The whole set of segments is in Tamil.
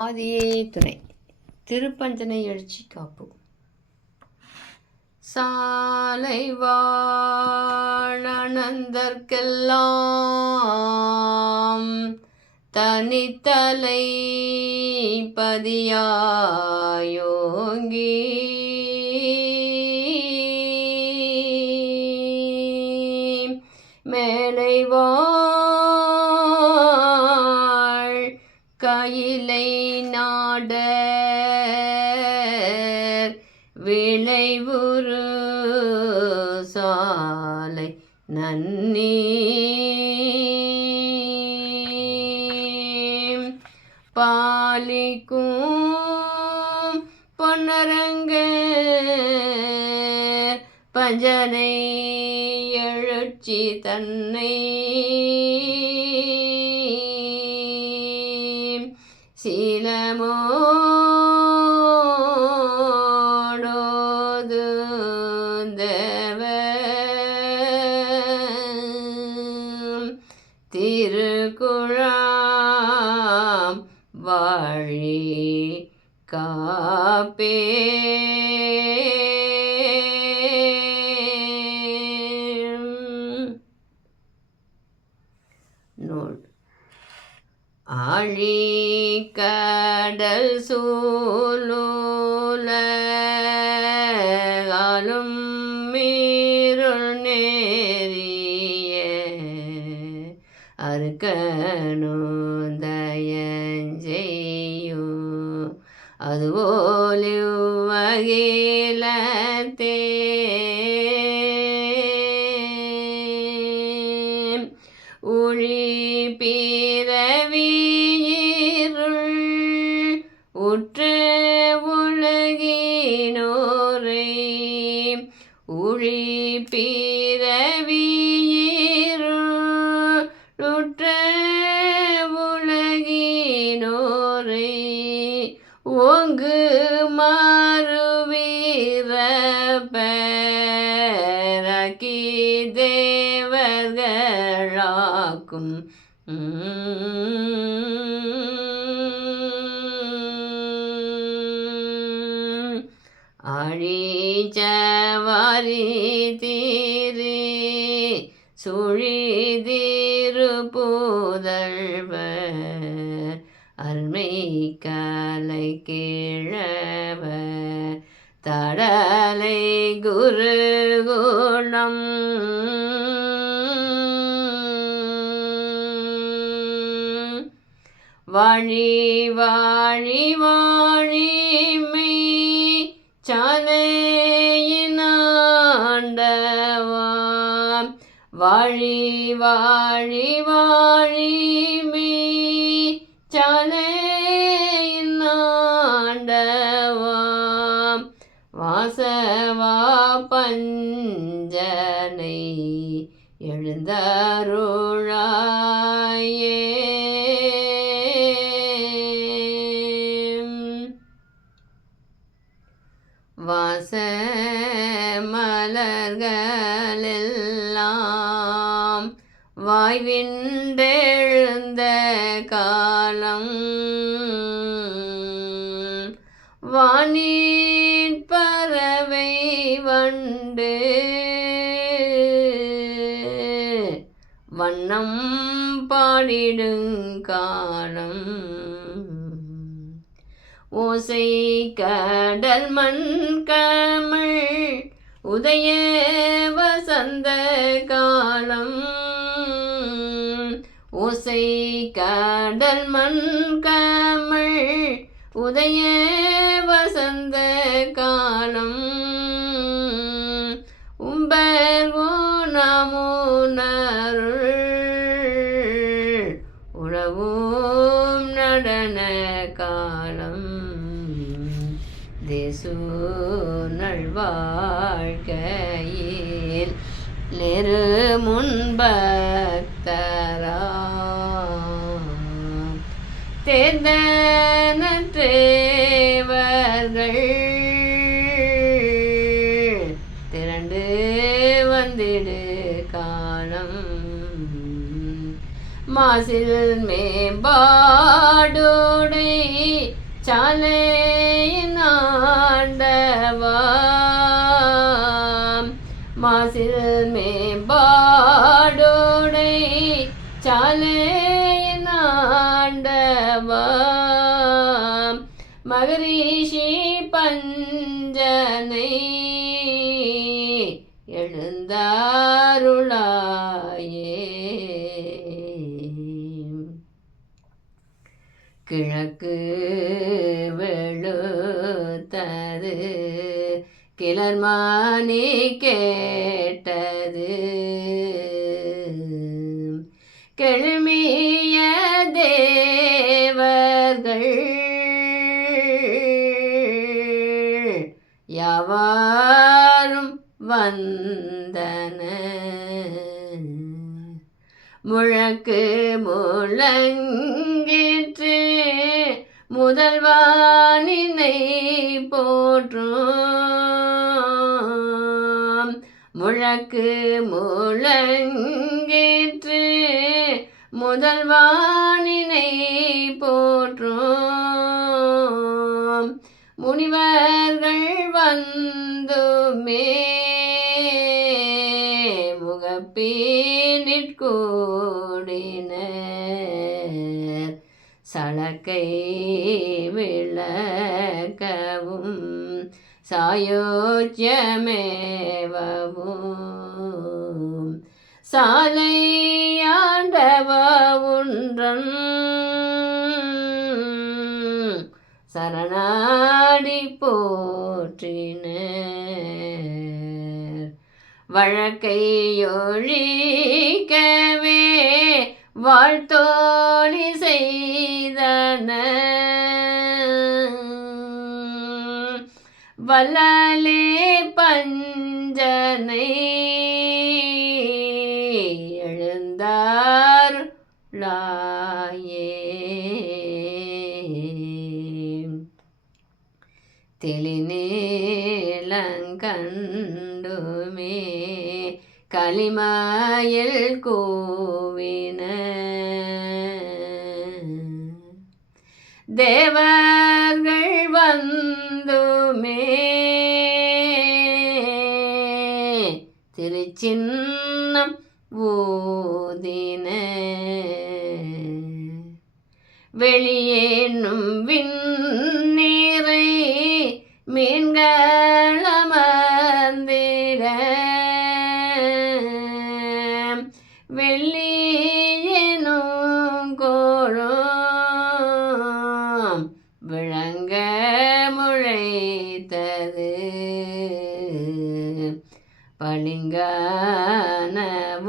ஆதியே துணை. திருப்பஞ்சனை எழுச்சி காப்பு. சாலை வாழனந்தர்க்கெல்லாம் தனித்தலை பதியாயோங்கி மேலைவாழ் கயிலை நாட விளைவுறு சாலை நன்னி பாலிக்கும் பொன்னரங்க பஞ்சனை எழுச்சி தன்னை சீலமோடோது தேவ திருக்குழாம் வாழி காப்பே நூல் ஆழி கடல் சூலுலகாலும் மீருள் நேரிய அருக்கணுதயஞ்செய்யு அதுபோல் இவ்வகிலத்தே உழி பிறவியிருள் உற்ற உலகினோரை உழி பிறவியிருள் உற்ற உலகினோரை ஓங்கு மாறுவீர பேரக்கி தேவர்களாக்கும் ஆழிச்சவாரி தீரே சுழிதிரு புதல்வர் அருமை கலை கிழவ தடலை குருகுணம் வாழி வாழி வாழிமை சாலையினாண்டவாம் வாழி வாழி வாழிமை சாலையினாண்டவாம் வாசவா பஞ்சனை எழுந்தருளாயே வாச மலர்களெல்லாம் வாய்விண்டெழுந்த காலம் வானிற் பறவை வண்டு வண்ணம் பாடிடுங்காலம் ஓசை கடல் மண் கமழ் உதய வசந்த காலம் ஓசை கடல் மண் கமழ் உதய வசந்த காலம் உம்பர் நாமுனருள் உழவும் நடன காலம் தேசு நல்வாழ்க்கையில் நெரு முன்பக்தரா தேர்ந்தனற்றேவர்கள் திரண்டு வந்திடு காலம் மாசில் மேம்பாடுடை சாலையின் ஆண்டவா மாசில் மேம்பாடோடை சாலையின் ஆண்டவா மகரிஷி பஞ்சனை எழுந்தாருளாயே. கிழக்கு வெளுத்தது கிளர்மானி கேட்டது கெழுமிய தேவர்கள் யாவாரும் வந்தன முழக்கு முழங்கிற்று முதல்வானினை போற்றும் முழக்கு முழங்கிற்று முதல்வானினை போற்றும் முனிவர்கள் வந்துமே முகப்பீனிற்கூடினர் சலக்கை விளக்கவும் சாயோஜ்யமேவவும் சாலையாண்டவ ஒன்றன் சரணாடி போற்றினர் வழக்கையொழிக்கவே வாழ்த்தோழி செய்தனர் வல்லாலே பஞ்சனை எழுந்தாருளாயே. தெளிநீலங்கண்டுமே களிமாயில் கூவின தேவர்கள் வந்துமே திருச்சின்னம் ஊதின வெளியேனும் விண்ணீரை மீன்களமர்ந்திட வெள்ளியேனும் கோழும் விளங்க முளைத்தது பளிங்கான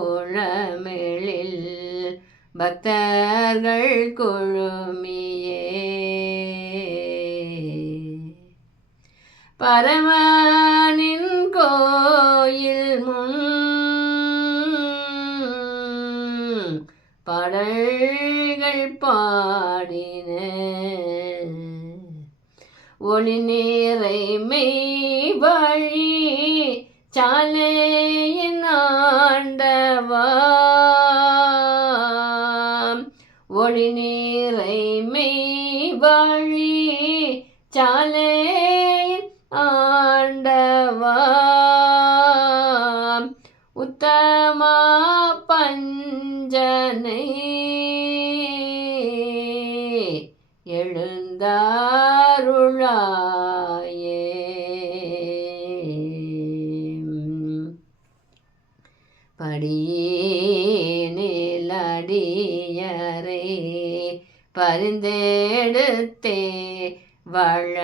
உளமெழில் பக்தர்கள் குழுமியே பரமனின் கோயில் முன் பாடல்கள் பாடின ஒளி நீரை மெய் வழி சாலையின் ஆண்டவா ஒளி நீரை மெய் வழி சாலையின் ஆண்டவா உத்தமா பஞ்சனை எழுந்தாருளாயே. படியேனிலடியரை பரிந்தெடுத்தே வள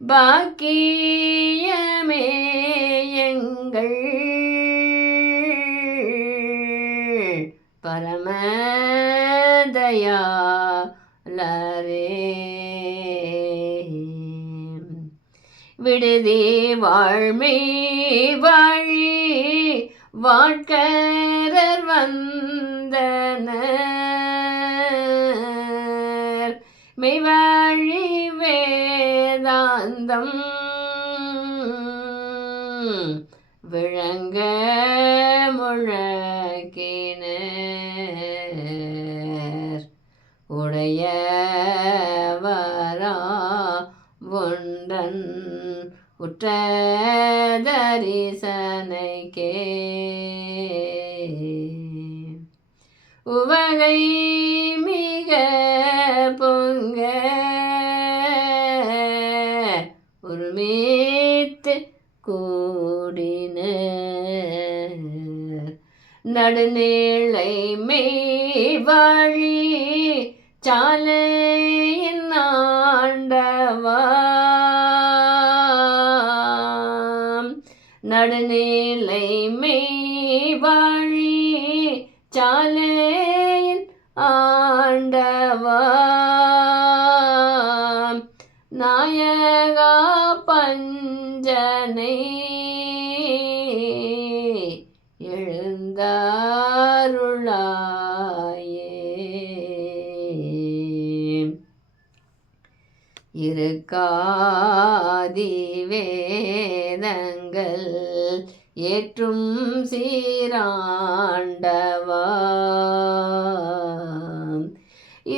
பாக்கியமே எங்கள் பரமதயாளரே விடுதி வாழ்மை வழி வாழ்க்கரர் வந்தனர் மெய்வழி வேதாந்தம் விளங்க முழக்கினர் உடையவரா ஒன்றன் உற்ற தரிசனைக்கே உவகை மிக பொங்க உருமித்து கூடினர் நடுநிலை மெய்வழி சாலையின் ஆண்டவா நடுநிலை மெய்வழி சாலையின் ஆண்டவா நாயகா பஞ்சனை எழுந்தாருளாயே இருக்காதி வேதங்கள் ஏற்றும் சீராண்டவா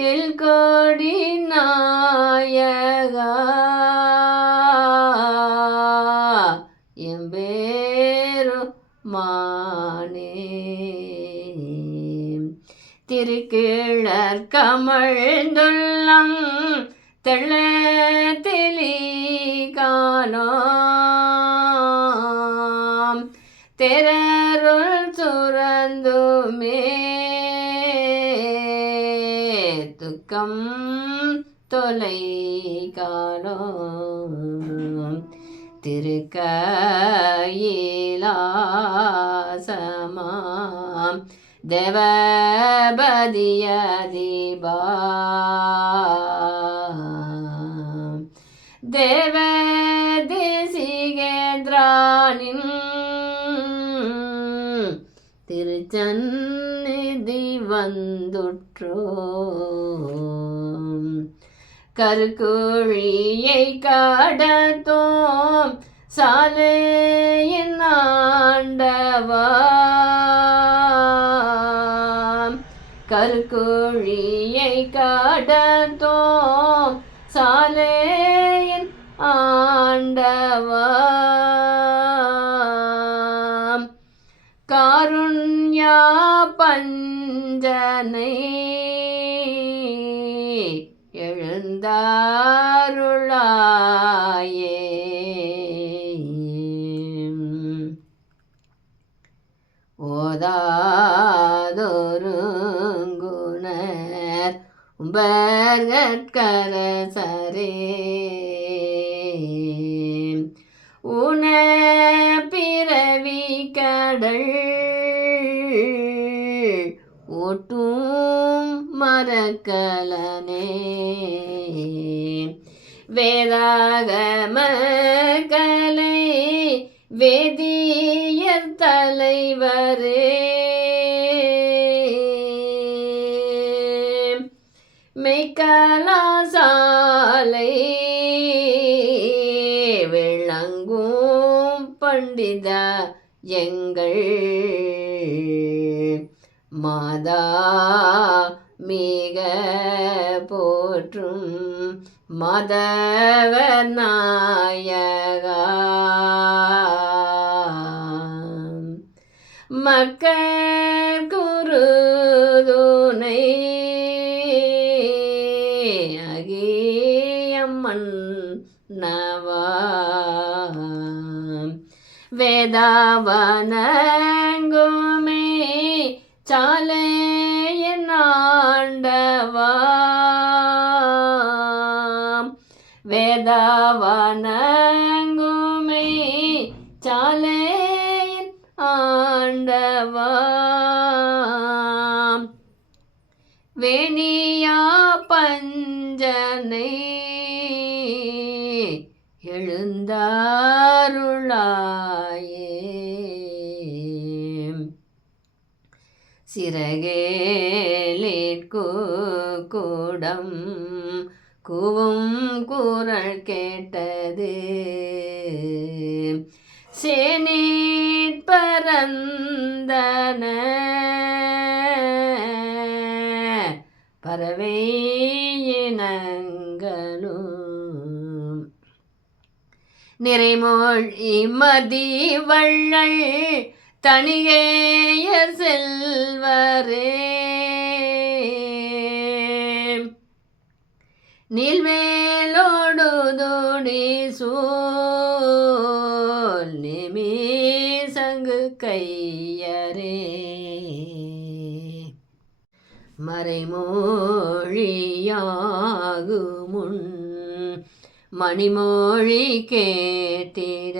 இல்கொடி நாயகா எம்பேரு மானே திருக்கிழற் கமழ்ந்துள்ளம் தெள்ள தெளி காணோம் தெரருள் சுரந்துமே துக்கம் தொலை காணோம் திருக்கையிலாசமாம் தேவபதியதிபா தேவதேசிகேந்திரானின் திருச்சந்நிதி வந்துற்றோம் கருக்குழியை கடத்தோம் சாலையின் ஆண்டவா கருக்குழியை கடத்தோம் சாலையின் ஆண்டவா காருண்யா பஞ்சனை எழுந்தாருளாயே ஓதாதொருங்குணர் உம்பர்கட்கரசரே உன பிறவி கடல் ஓட்டும் மரக்கலனே வேதாகம கலை வேதியர் தலைவரே மெய்கலாசாலை விளங்கும் பண்டிதா எங்கள் மாதா மிக போற்றும் மாதவர் நாயகா மக்கள் குருதுனை அகியம்மன் நவா வேதாவனங்குமே சாலையின் ஆண்டவா வேதாவனங்குமே சாலையின் ஆண்டவா வேணியா பஞ்சனை எழுந்தாருளாயே சிறகேலிற்கு கூடம் கூவும் குரல் கேட்டது சேனீட் பரந்தன பறவை இனங்களும் நிறைமொழி மதி வள்ளல் தனிகேய செல்வரே நீள்வேலோடு தோடி சூல் நிமி சங்கு கையரே மறைமொழியாகுமுன் மணிமொழி கேட்டிட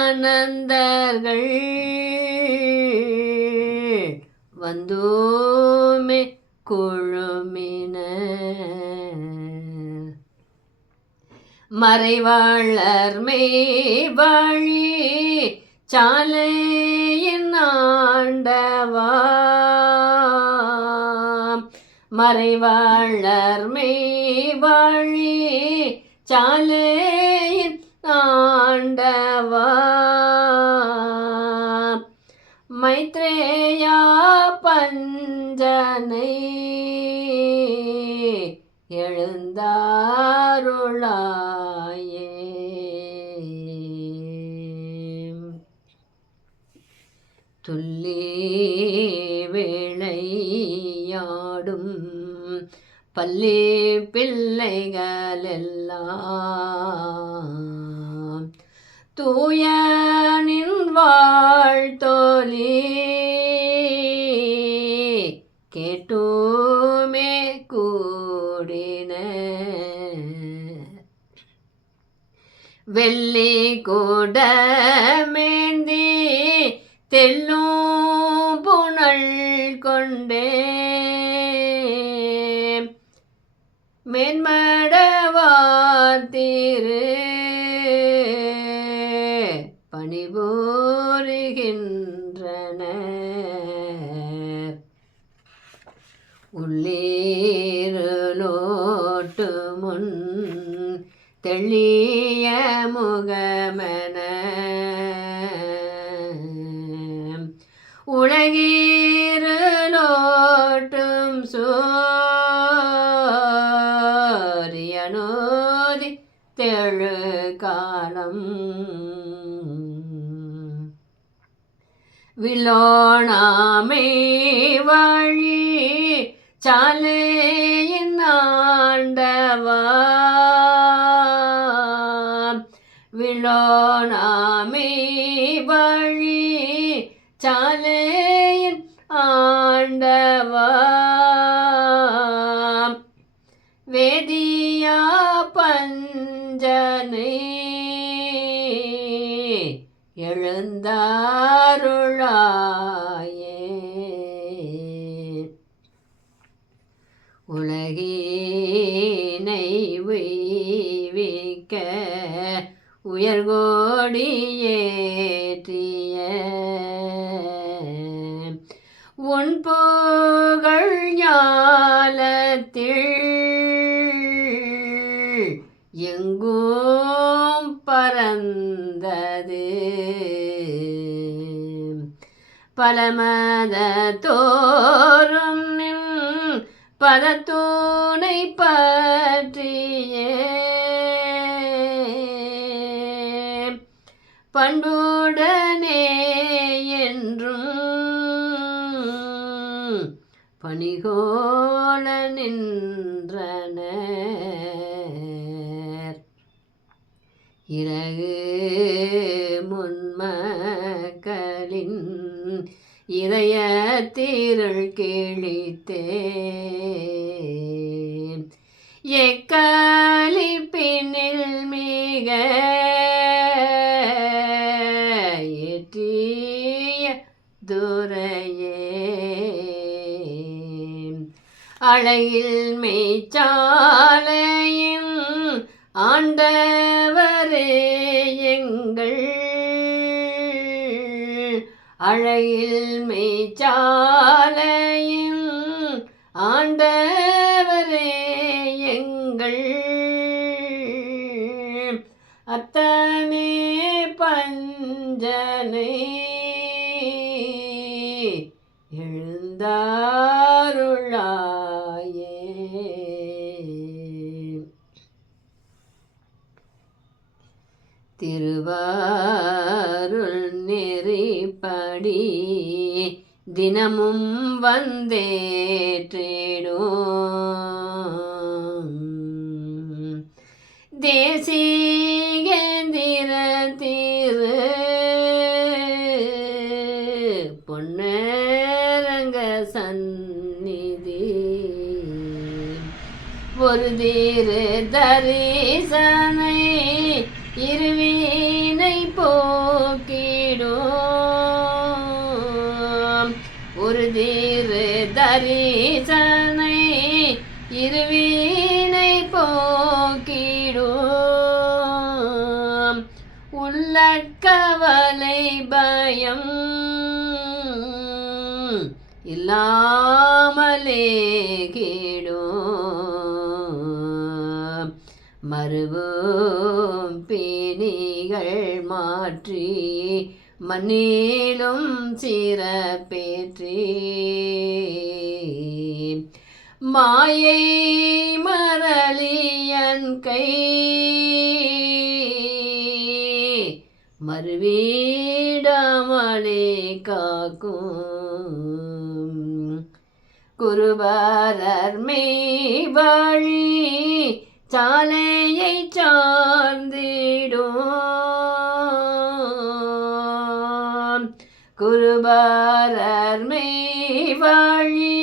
மதிக்குடியானந்தர்கள் வந்தோமே குழுமின மறைவாளர் மேவழி சாலையின் ஆண்டவா மறைவாளர் மேவழி சாலையின் ஆண்டவா மைத்ரேயா பஞ்சனை எழுந்தாருளாயே துள்ளி விளையாடும் பள்ளி பிள்ளைகளெல்லாம் தூயனின் வாழ்த்தொலி கேட்டுமே கூடின வெள்ளி கூடமேந்தி தெல்லும் புனல் கொண்டே மேன்மடவாத்திரு பணிபுரிகின்றனர் உள்ளீருளோட்டு முன் தெளிய முகமென உலகீருளோட்டும் சூரியனோதி தெழு காலம் விலோணாமை வழி சாலையின் ஆண்டவா விலோணாமை வழி சாலையின் ஆண்டவா வேதியா பஞ்சனை எழுந்தாருளாயே உலகினை உய்விக்க உயர்கோடியேற்றிய உன் புகழ் ஞாலத்தில் எங்கும் பரந்தது பலமத தோறும் நின் பதத்தூனை பற்றிய பண்புடனே என்றும் பணிகோள நின்றனர் இறகு முன்மக்களின் இதயத்திருள் கிழித்தே எக்காலிப்பினில் மிக ஏற்றிய துரையே அழகில் மெய்ச்சாலையின் ஆண்டவரே எங்கள் அழகில் மெய்ச்சாலையின் ஆண்டவரே எங்கள் அத்தனே பஞ்சனை திருவாருள் நெறிப்படி தினமும் வந்தேற்றிடும் தேசிகேந்திர திரு பொன்னரங்க சந்நிதி ஒரு தீரு தரிசனை இருவினை போக்கிடும் ஒரு தீரு தரிசனை இருவினை போக்கிடும் உள்ளக்கவலை பயம் இல்லாமலே கீடும் மறுவும் பிணிகள் மாற்றி மண்ணிலும் சிறப்பேற்றி மாயை மரளியன் கை மறுவீடாமலே காக்கும் குருபரர் மெய்வழி சாலையை சார்ந்திடும் குருபரர் மெய்வழி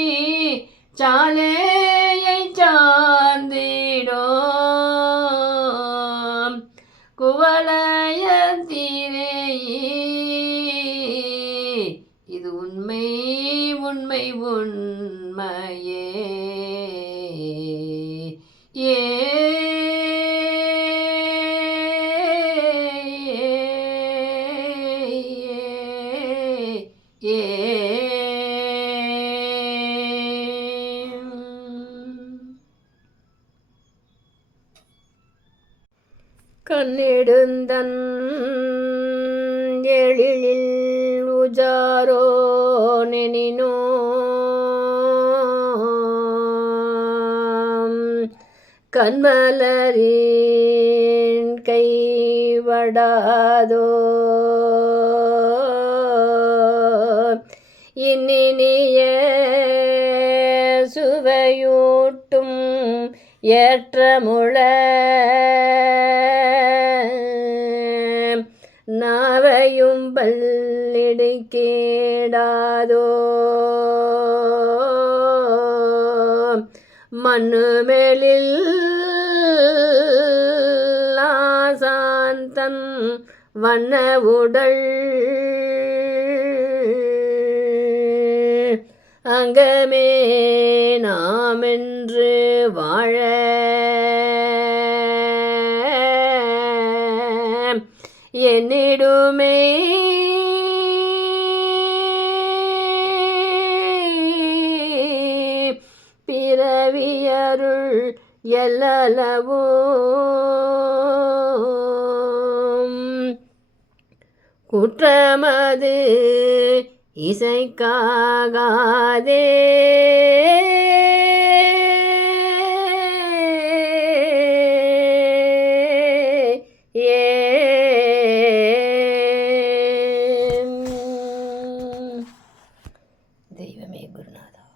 சாலையை சார்ந்திடும் குவலயத்திரே இது உண்மை உண்மை உண்மையே ஏ கண்ணெடுந்தன் எழிலில் உஜாரோ நெனினோ கண்மலரின் கைவடாதோ இன்னினிய சுவையூட்டும் ஏற்றமுள நாவையும் பல்லிடு கேடாதோ மண்ணுமேலில் ஆசாந்தன் வண்ண உடல் அங்கமே நாமென்று வாழ என்னிடுமே பிறவியருள் எல்லளவும் குற்றமது இசைக்காகாதே தெய்வமே குருநாதா.